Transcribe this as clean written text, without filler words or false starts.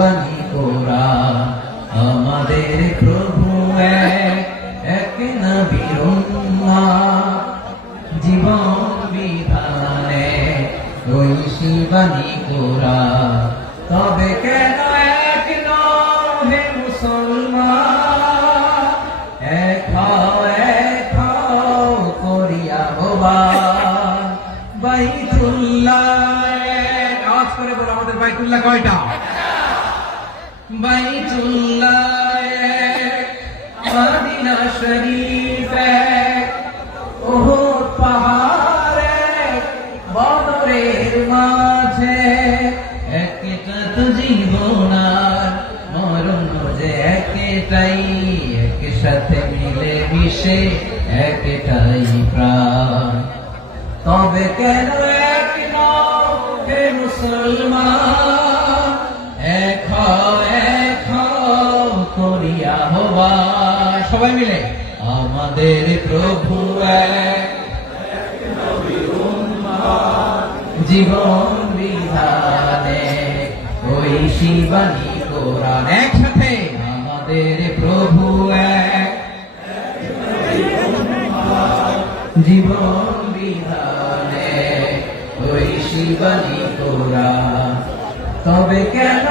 বাণী কোরআন। আমাদের প্রভু এক নবীর উম্মত, জীবন বিধানে ঐশী বাণী কোরআন। তবে কেন এক হে মুসলমান, এক হও করিয়া আহ্বান। বাইতুল্লাহ, আওয়াজ করে বলো আমাদের বাইতুল্লাহ কয়টা? বাইতুল্লাহ মদিনা শরীফ, ওহদ পাহাড়ে বদরের মাঝে। একটা তো জীবন আর মরণ যে একটাই, একসাথে মিলে মিশে একটাই প্রাণ। তবে কেন এক নও হে মুসলমান, এক হও করিয়া আহ্বান। সবাই মিলে আমাদের প্রভু এক, জীবন বিধানে ঐশী বাণী কোরআন। একসাথে আমাদের প্রভু এক, জীবন বিধানে ঐশী বাণী কোরআন। তবে কেন